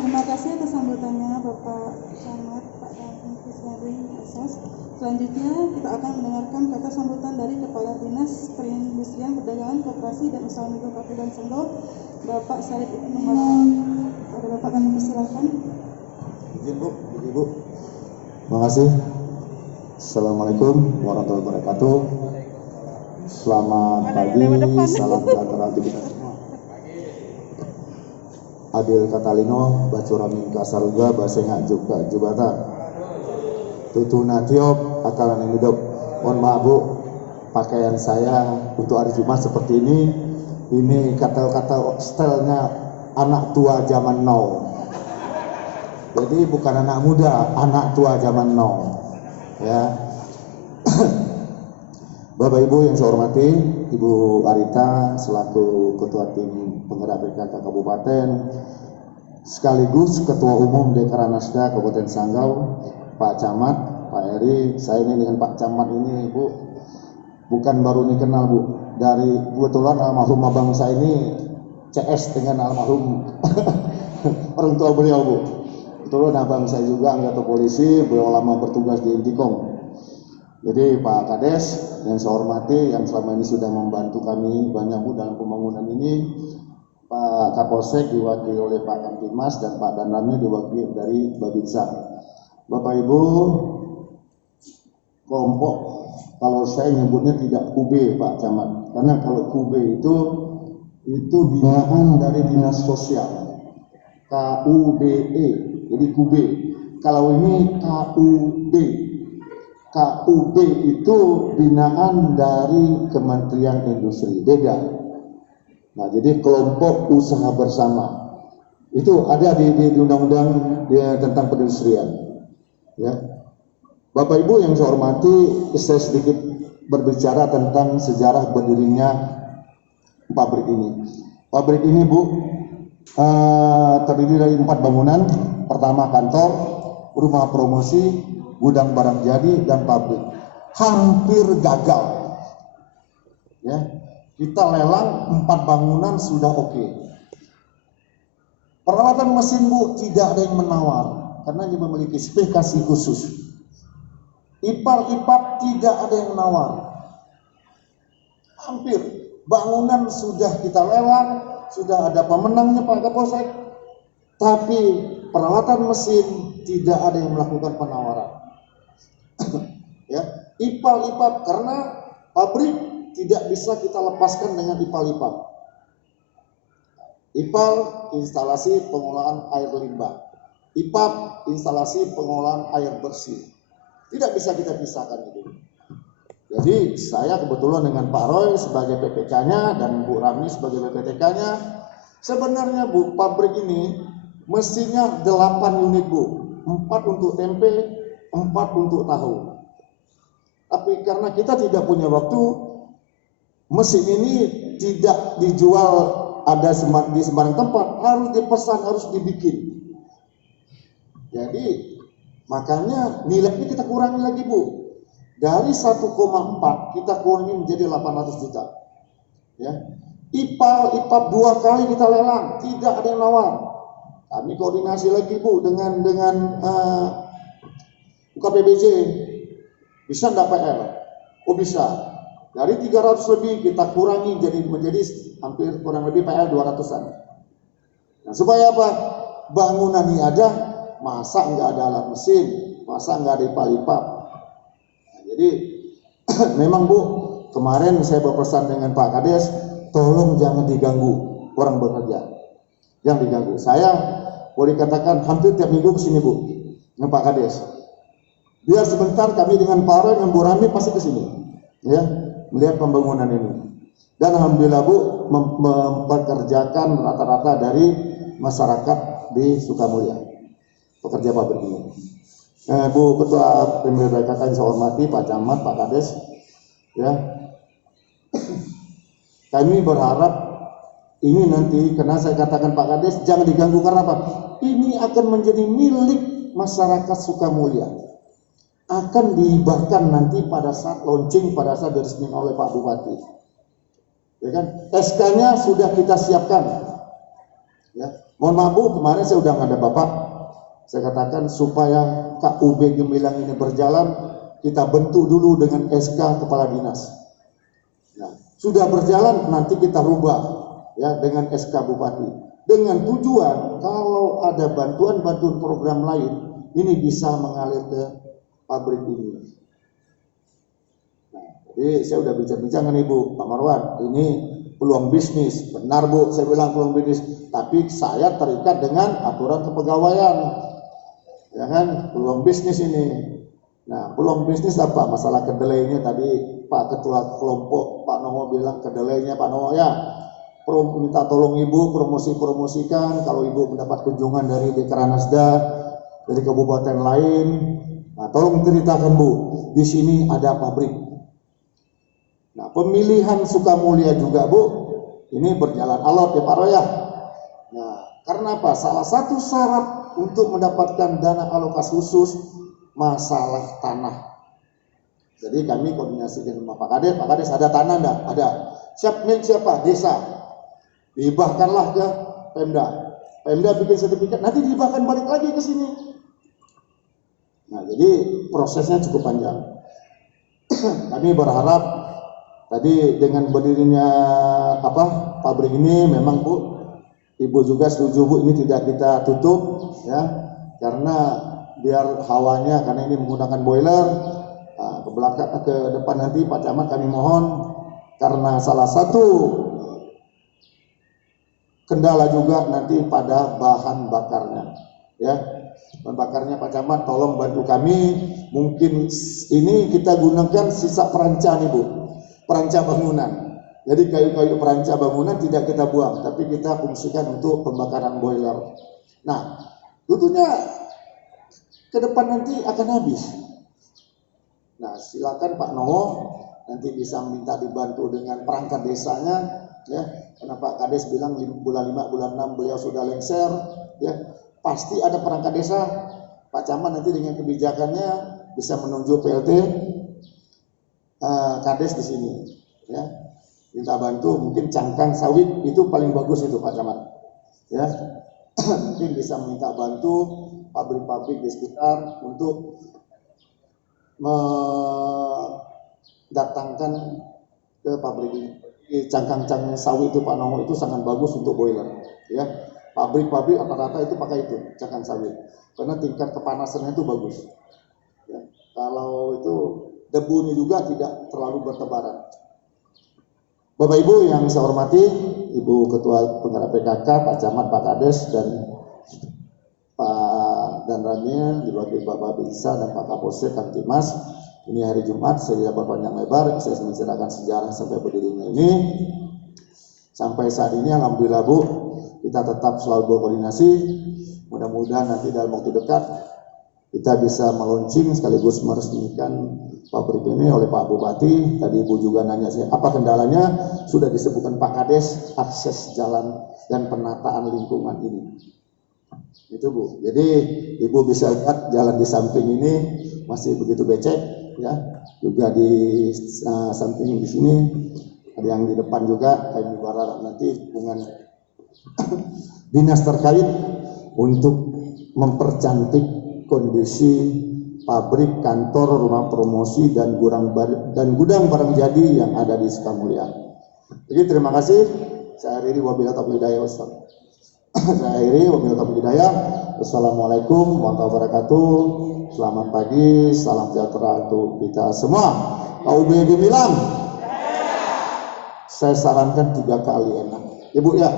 Terima kasih atas sambutannya Bapak Camat Pak Danang Kuswari Asas. Selanjutnya kita akan mendengarkan kata sambutan dari Kepala Dinas Perindustrian Perdagangan Koperasi dan Usaha Mikro Kecil dan Senggol Bapak Syarif Ibnu Marwan. Pada Bapak kami persilakan. Izin Bu, Ibu. Terima kasih. Assalamualaikum warahmatullahi wabarakatuh. Selamat pagi, salam sejahtera untuk kita semua. Adil Katalino, Bacuramin Kasaruga, Basenga Juga Jubata. Tutu Natiop, Akalan yang hidup. Mohon maaf Bu, pakaian saya untuk hari Jumat seperti ini. Ini kata-kata stylenya anak tua zaman now. Jadi bukan anak muda, anak tua zaman now. Ya. Bapak Ibu yang saya hormati, Ibu Arita selaku Ketua Tim Penggerak PKK Kabupaten, sekaligus Ketua Umum Dekranasda Kabupaten Sanggau, Pak Camat, Pak Eri. Saya ini dengan Pak Camat ini Bu, bukan baru ini kenal Bu. Dari kebetulan almarhum abang saya ini CS dengan almarhum orang tua beliau Bu. Kebetulan abang saya juga anggota polisi, beliau lama bertugas di Intikom. Jadi Pak Kades yang saya hormati, yang selama ini sudah membantu kami banyak Bu dalam pembangunan ini, Pak Kapolsek diwakili oleh Pak Kamtimas dan Pak Danramil diwakili dari Babinsa. Bapak Ibu, kelompok kalau saya nyebutnya tidak KUB Pak Camat, karena kalau KUB itu binaan dari Dinas Sosial, KUBE, jadi KUB. Kalau ini KUB. KUB itu binaan dari Kementerian Industri, beda. Nah, jadi kelompok usaha bersama itu ada di undang-undang tentang perindustrian. Ya, Bapak Ibu yang saya hormati, saya sedikit berbicara tentang sejarah berdirinya pabrik ini. Pabrik ini Bu terdiri dari 4 bangunan. Pertama kantor, rumah promosi, gudang barang jadi dan pabrik. Hampir gagal. Ya, kita lelang 4 bangunan sudah oke. Peralatan mesin Bu tidak ada yang menawar karena dia memiliki spesifikasi khusus. Ipal-ipap tidak ada yang menawar. Hampir bangunan sudah kita lelang, sudah ada pemenangnya Pak Kapolsek, tapi peralatan mesin tidak ada yang melakukan penawaran. Ya, ipal-ipap karena pabrik tidak bisa kita lepaskan dengan ipal-ipap. Ipal instalasi pengolahan air limbah, ipap instalasi pengolahan air bersih. Tidak bisa kita pisahkan itu. Jadi saya kebetulan dengan Pak Roy sebagai PPK-nya dan Bu Rami sebagai PPTK-nya, sebenarnya Bu pabrik ini mestinya 8 unit Bu, 4 untuk tempe, 4 untuk tahu. Tapi karena kita tidak punya waktu, mesin ini tidak dijual ada di sembarang tempat, harus dipesan, harus dibikin. Jadi makanya nilainya kita kurangi lagi Bu. Dari 1,4 kita kurangi menjadi 800 juta. Ya. Ipap 2 kali kita lelang, tidak ada yang nawar. Kami koordinasi lagi Bu dengan UKPBJ. Bisa enggak PL? Oh bisa. Dari 300 lebih kita kurangi menjadi hampir kurang lebih PL 200-an. Nah, supaya apa? Bangunan ini ada, masa enggak ada alat mesin, masa enggak ada ipal-ipap. Nah, jadi memang Bu, kemarin saya berpesan dengan Pak Kades, tolong jangan diganggu orang bekerja. Jangan diganggu. Saya boleh katakan hampir tiap minggu ke sini Bu, dengan Pak Kades. Biar sebentar kami dengan Pak Roy dan Bu Rami pasti ke sini, ya, melihat pembangunan ini. Dan alhamdulillah Bu mempekerjakan rata-rata dari masyarakat di Sukamulya, pekerja pabrik ini. Bu Ketua Pemilihan PKK yang saya hormati, Pak Camat, Pak Kades, ya, kami berharap ini nanti, karena saya katakan Pak Kades jangan diganggu karena apa? Ini akan menjadi milik masyarakat Sukamulya. Akan dihibahkan nanti pada saat launching, pada saat diresmikan oleh Pak Bupati. Ya kan? SK-nya sudah kita siapkan. Ya. Mohon maaf Bu, kemarin saya udah nggak ada Bapak. Saya katakan supaya KUB Gemilang ini berjalan, kita bentuk dulu dengan SK Kepala Dinas. Nah, sudah berjalan nanti kita rubah ya dengan SK Bupati. Dengan tujuan kalau ada bantuan-bantuan program lain, ini bisa mengalir ke pabrik ini. Nah, jadi saya udah bincang-bincang dengan Ibu, Pak Marwan, ini peluang bisnis, benar Bu, saya bilang peluang bisnis, tapi saya terikat dengan aturan kepegawaian, ya kan, peluang bisnis ini. Nah, peluang bisnis apa? Masalah kedelainya tadi Pak Ketua Kelompok Pak Nomo bilang kedelainya Pak Nomo ya, minta tolong Ibu promosikan kalau Ibu mendapat kunjungan dari Dekranasda, dari kabupaten lain, nah tolong ceritakan Bu, di sini ada pabrik. Nah, pemilihan Sukamulya juga Bu, ini berjalan alot ya Pak Roya. Nah, karena apa? Salah satu syarat untuk mendapatkan dana alokasi khusus masalah tanah. Jadi kami koordinasi dengan Pak Kades ada tanah enggak? Ada. Siap milik siapa? Desa. Dihibahkanlah ke Pemda. Pemda bikin sertifikat, nanti dihibahkan balik lagi ke sini. Nah, jadi prosesnya cukup panjang. Kami berharap tadi dengan berdirinya pabrik ini memang Bu, Ibu juga setuju Bu, ini tidak kita tutup ya, karena biar hawanya, karena ini menggunakan boiler. Nah, ke belakang ke depan nanti Pak Camat kami mohon, karena salah satu kendala juga nanti pada bahan bakarnya ya. Bahan bakarnya Pak Camat tolong bantu kami, mungkin ini kita gunakan sisa peranca nih Bu, peranca bangunan. Jadi kayu-kayu peranca bangunan tidak kita buang, tapi kita fungsikan untuk pembakaran boiler. Nah, tentunya ke depan nanti akan habis. Nah, silakan Pak Nowo nanti bisa minta dibantu dengan perangkat desanya ya. Karena Pak Kades bilang bulan 5, bulan 6 beliau sudah lengser ya. Pasti ada perangkat desa. Pak Camat nanti dengan kebijakannya bisa menunjuk PLT Kades di sini ya. Minta bantu mungkin cangkang sawit itu paling bagus itu Pak Camat ya. Mungkin bisa minta bantu pabrik-pabrik di sekitar untuk mendatangkan ke pabrik ini. Cangkang-cangkang sawit itu Pak Nomo itu sangat bagus untuk boiler ya. Pabrik-pabrik rata-rata itu pakai itu cangkang sawit karena tingkat kepanasannya itu bagus ya. Kalau itu debunya juga tidak terlalu bertebaran. Bapak Ibu yang saya hormati, Ibu Ketua Penggerak PKK, Pak Camat, Pak Kades, dan Pak Dan Ramil, diwakili Bapak Bisa dan Pak Kapolsek Kamtimas. Ini hari Jumat, saya tidak berpanjang lebar, saya menceritakan sejarah sampai berdirinya ini. Sampai saat ini alhamdulillah Bu, kita tetap selalu berkoordinasi. Mudah-mudahan nanti dalam waktu dekat kita bisa meluncing sekaligus meresmikan pabrik ini oleh Pak Bupati. Tadi Ibu juga nanya saya, apa kendalanya? Sudah disebutkan Pak Kades, akses jalan dan penataan lingkungan ini. Itu Bu. Jadi Ibu bisa lihat jalan di samping ini masih begitu becek ya. Juga di samping di sini ada yang di depan juga. Kami berharap nanti dengan dinas terkait untuk mempercantik kondisi pabrik, kantor, rumah promosi dan gudang barang jadi yang ada di Sukamulya. Jadi terima kasih. Saya akhiri wabillahi taufiq hidayah. Saya akhiri wabillahi taufiq hidayah. Wassalamualaikum warahmatullahi wabarakatuh. Selamat pagi, salam sejahtera untuk kita semua. KUB Gemilang. Saya sarankan 3 kali enak. Ibu ya.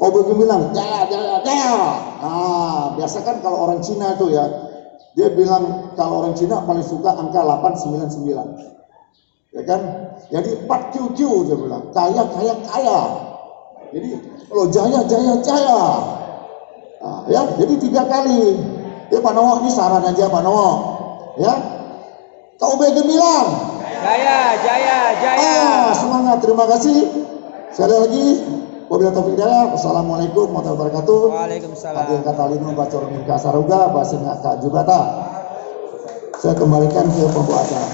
KUB Gemilang, jaya, jaya, jaya. Nah, biasa kan kalau orang Cina itu ya, dia bilang kalau orang Cina paling suka angka 899. Ya kan? Jadi 4QQ dia bilang, kaya, kaya, kaya. Jadi kalau jaya, jaya, jaya. Nah, ya, jadi 3 kali. Ya Pak Nowo, ini saran aja Pak Nowo. Ya. KUB Gemilang. Jaya, jaya, jaya. Semangat, terima kasih. Sekali lagi, wabillahi taufiq hidayah. Wassalamualaikum warahmatullahi wabarakatuh. Waalaikumsalam. Adil Katalino Bacor Minka Saruga, Basing Kak Jubata. Saya kembalikan ke pembawa acara.